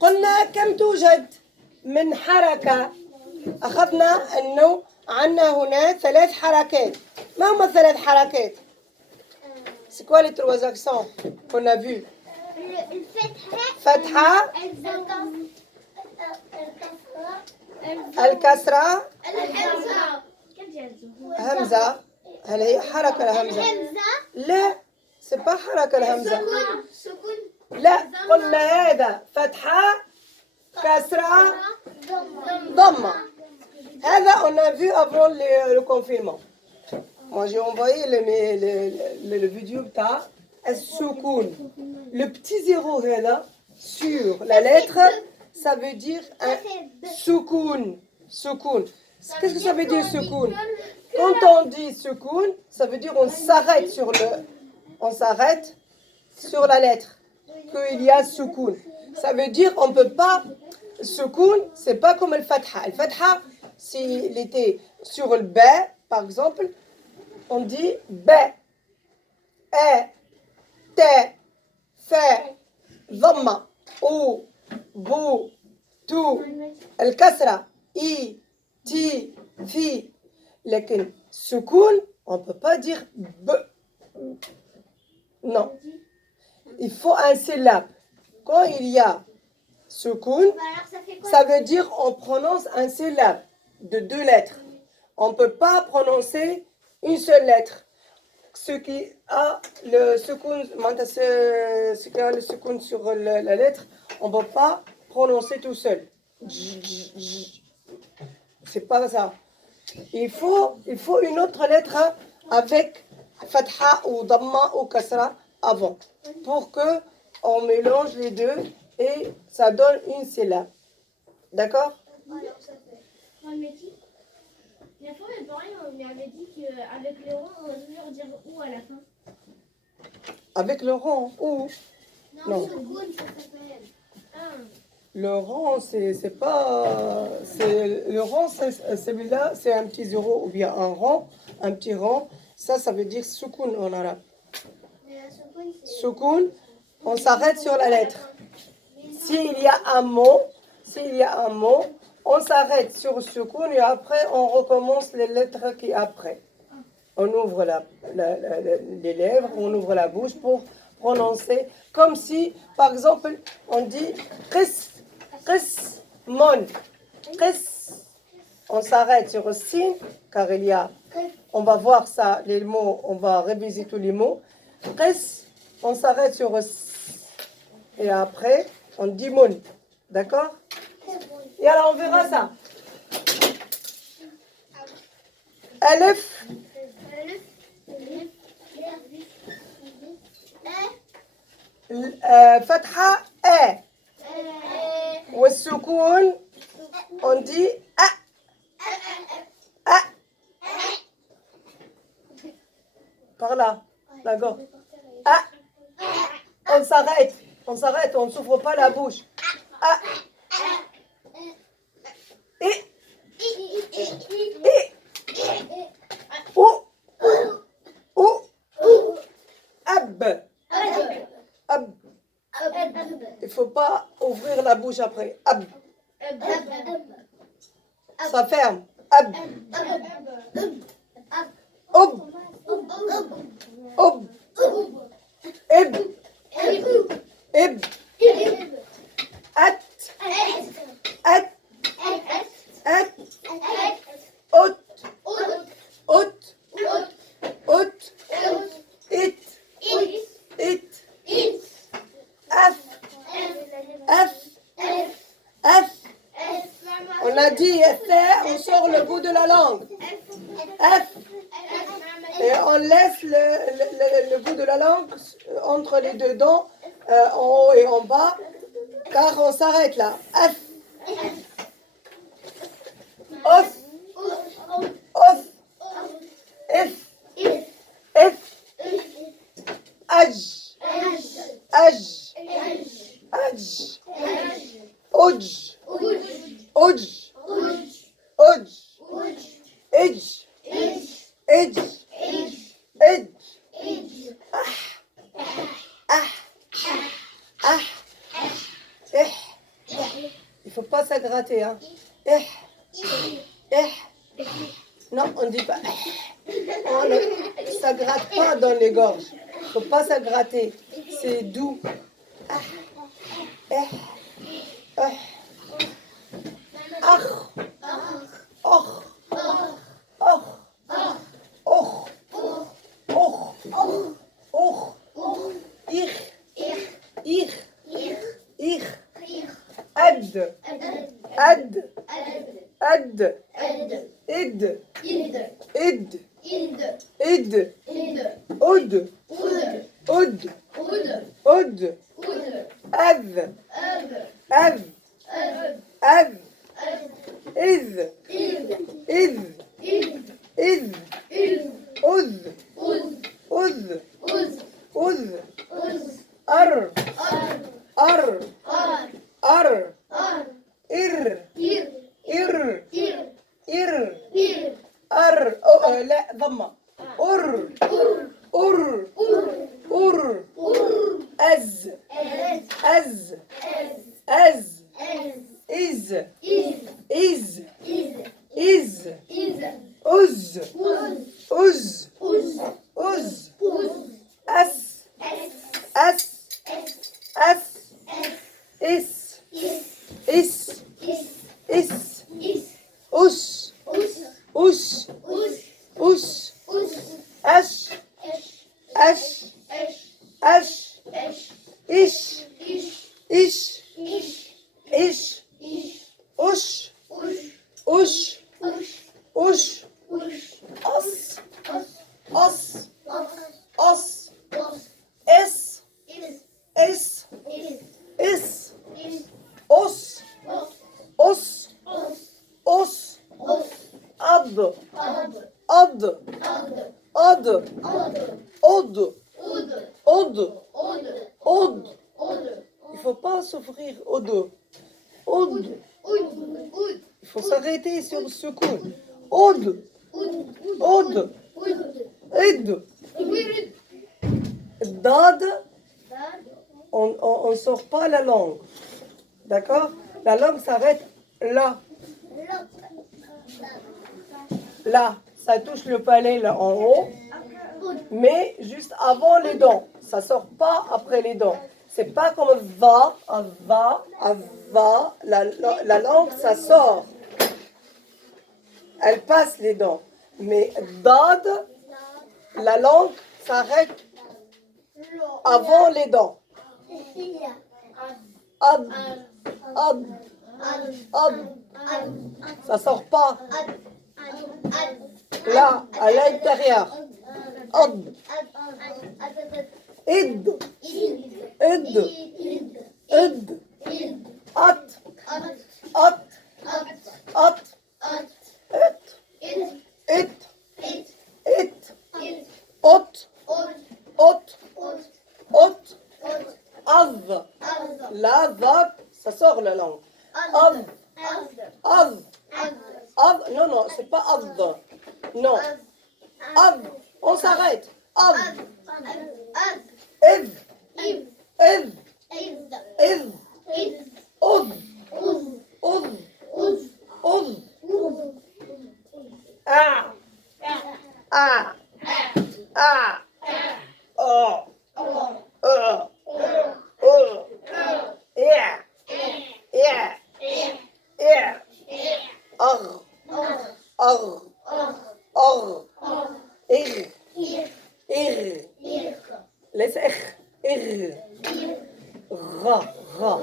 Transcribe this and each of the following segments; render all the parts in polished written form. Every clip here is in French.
قلنا كم توجد من حركة. أخذنا أنه عندنا هنا 3 حركات. ما هما 3 حركات؟ C'est quoi les 3 accents qu'on a vus? فتحة الكسرة همزة. هل هي حركة الهمزة؟ لا c'est pas حركة الهمزة. لا قلنا هذا فتحة كسرة ضمة. هذا on a vu avant le confinement. Moi j'ai envoyé le vidéo بتاع السكون. Le petit zéro هذا sur la lettre ça veut dire un soukoun. Soukoun. Qu'est-ce que ça veut dire soukoun? Quand on dit soukoun, ça veut dire on s'arrête sur la lettre. Qu'il y a soukoun. Ça veut dire on peut pas. Soukoun, c'est pas comme le fatha. Le fatha, s'il était sur le b, par exemple, on dit b, e, t, f, dhamma, ou, bou, tout, el kasra, i, ti, fi. Lequel soukoun, on peut pas dire b. Non. Il faut un syllabe. Quand il y a soukoun, ça veut dire on prononce un syllabe de 2 lettres. On ne peut pas prononcer une seule lettre. Ce qui a le soukoun, ce qui a le soukoun sur la lettre, on ne peut pas prononcer tout seul. C'est pas ça. Il faut une autre lettre avec fatha ou dhamma ou kasra avant pour que on mélange les deux et ça donne une syllabe. D'accord? La fois, mes parents m'avaient dit qu'avec le rond, on va toujours dire ou à la fin. Avec le rond, ou? Non. Soukoun, ça s'appelle. Le rond, c'est pas. Le rond, celui-là, c'est un petit zéro ou bien un rond, un petit rond. Ça veut dire soukoun en arabe. Soukoun, on s'arrête sur la lettre. S'il y a un mot, on s'arrête sur soukoun et après on recommence les lettres qui après. On ouvre les lèvres, on ouvre la bouche pour prononcer comme si, par exemple, on dit qis, mon, qis. On s'arrête sur sin car il y a, on va voir ça, les mots, on va réviser tous les mots. Qis, on s'arrête sur et après on dit mon, d'accord? Et alors on verra ça. Alef. فتحة A. والسكون on dit A. A. Par là, d'accord. A. On s'arrête, on ne s'ouvre pas la bouche. A. Et. Ou. Ab. Ab. Il ne faut pas ouvrir la bouche après. Ab. Ça ferme. Ab. Ob. Ob. Ib. Ib. At. At. At. Ot. Ot. Ot. It. It. F. F. F. On a dit F, on sort le bout de la langue. F. Et on laisse le bout de la langue entre les deux dents, en haut et en bas, car on s'arrête là. F. Off. Off. F. F. Aj. Aj. Aj. Oj. Oj. Oj. Edge. Edge. Edge. Ah. Ah. Ah. Eh. faut pas s'aggratter. Hein. Eh, eh. Non, on ne dit pas. On ne s'aggratte pas dans les gorges. Il ne faut pas s'aggratter. C'est doux. Eh, eh. Ah, oh, oh, oh, oh, oh, ir, ir, ir, ad, ad, ad, id, id, id, od, od, od, av, av, av, iz, iz, iz, uz, uz, uz, ar, ar, ar, ir, ir, ir, ar, لا ضمة أر أر أر أز أز أز إز إز إز أز أز أز أس أس أس إس إس إس أس أس أس أش أش أش إش إش إش أش أش أش أص أص أص إس إس إس أس أس أس أض أض أض أض أض أض Il faut pas s'offrir au dos. Od. Il faut s'arrêter sur le secours. Od. Od. Ed. Dad. On ne sort pas la langue. D'accord? La langue s'arrête là. Là. Ça touche le palais là en haut. Mais juste avant les dents. Ça sort pas après les dents. C'est pas comme va, un va, un va. La langue, ça sort. Elle passe les dents. Mais dad, la langue s'arrête avant les dents. Ad, ad, ad. Ça sort pas. Là, à l'intérieur. Ad. Id. Id. Id. At. At. At. It. It. It. Ot. Ot. Ot. Av. La va, ça sort la langue. Av. Av. Av. Non, non, c'est pas av. Non. Av. On s'arrête. Av. Ev. Ev. Ev. Od. Od. Od. Ah. Ah. Ah. Oh. Oh. Oh. Yeah. Yeah. Yeah. Ar. Ar. Ar. Ir. Ir. Laisse ir. Ra. Ra.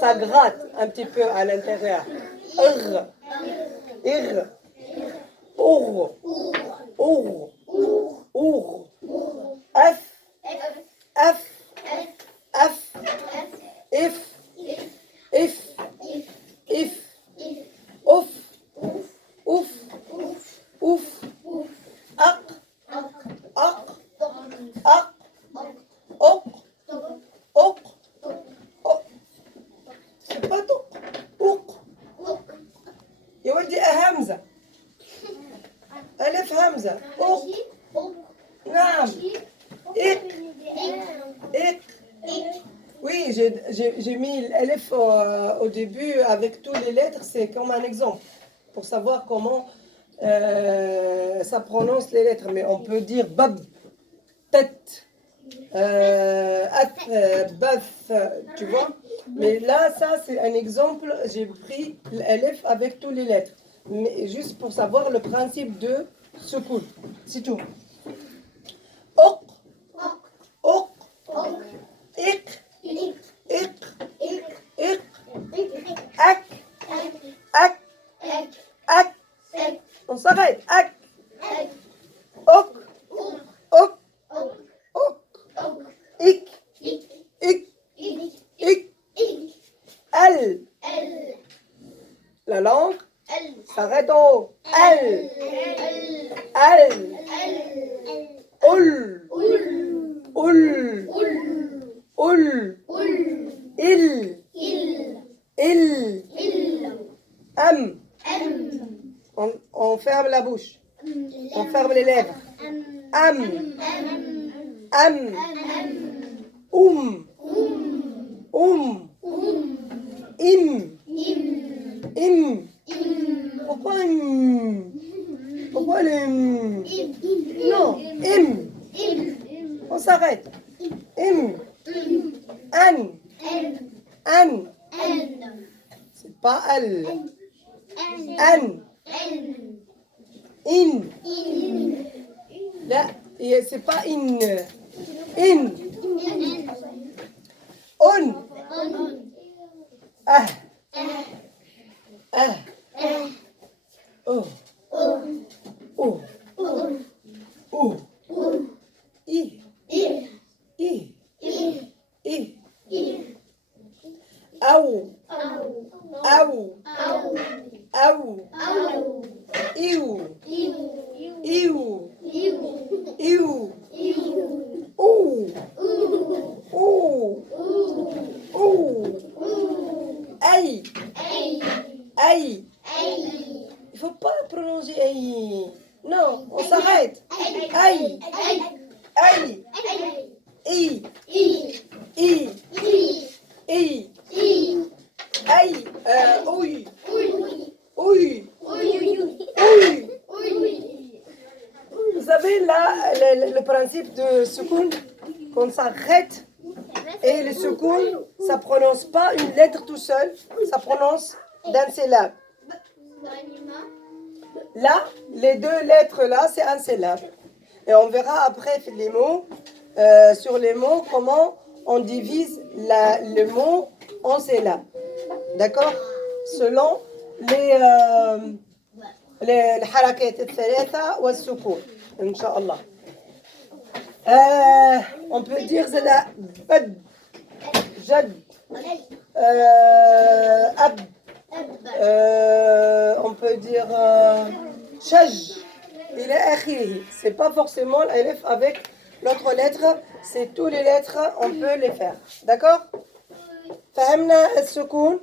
Ça gratte un petit peu à l'intérieur. Ir. Ir. Our. Our. Our. F. F. F. If. If. If. Ouf. Ouf. Ouf. Ak. Ak. Ak. Ok. Ok. Ok. C'est pas tout. Ok. يا ولدي همزة. ألف همزة. ok. نعم. إك. إك. Oui, j'ai j'ai mis l'élève au début avec toutes les lettres, c'est comme un exemple pour savoir comment ça prononce les lettres. Mais on peut dire bab, tête, baf, tu vois. Mais là, ça c'est un exemple. J'ai pris l'élève avec toutes les lettres, mais juste pour savoir le principe de secours. C'est tout. Ok, ok, ik, ik, ik, ak, ak, ak. On s'arrête. Ak, ok, ok, ok, ik, ik, ik, elle. La langue s'arrête en haut. Elle, elle, ul, ul, ul, il, am. On ferme la bouche. On ferme les lèvres. Am, am, im, im. Pourquoi im? Pourquoi le im? Non, im. On s'arrête. Im, an, an. C'est pas elle. An, in. Là, c'est pas in. In. On. Ah. Ah. Oh. Oh. Oh. I. I. I. Au. Au. Au. Iu. Iu. Iu. Ou. Ou. Ou. Aïe. Aïe. Il faut pas prononcer aïe. Non, on s'arrête. Aïe. Aïe. I. I. I. Aïe. Oui. Oui. Vous savez là le principe de secours, qu'on s'arrête et le secours, ça prononce pas une lettre tout seul, ça prononce d'un syllabe. Là, les deux lettres là, c'est un syllabe. Et on verra après les mots, sur les mots, comment on divise le mot en syllabes. D'accord? Selon الحركات الثلاثة والسكون إن شاء الله. On peut dire c'est la bad, jad, ab. On peut dire shaj. Il est akhiri. C'est pas forcément l'élève avec l'autre lettre. C'est tous les lettres. On peut les faire. D'accord? فهمنا السكون؟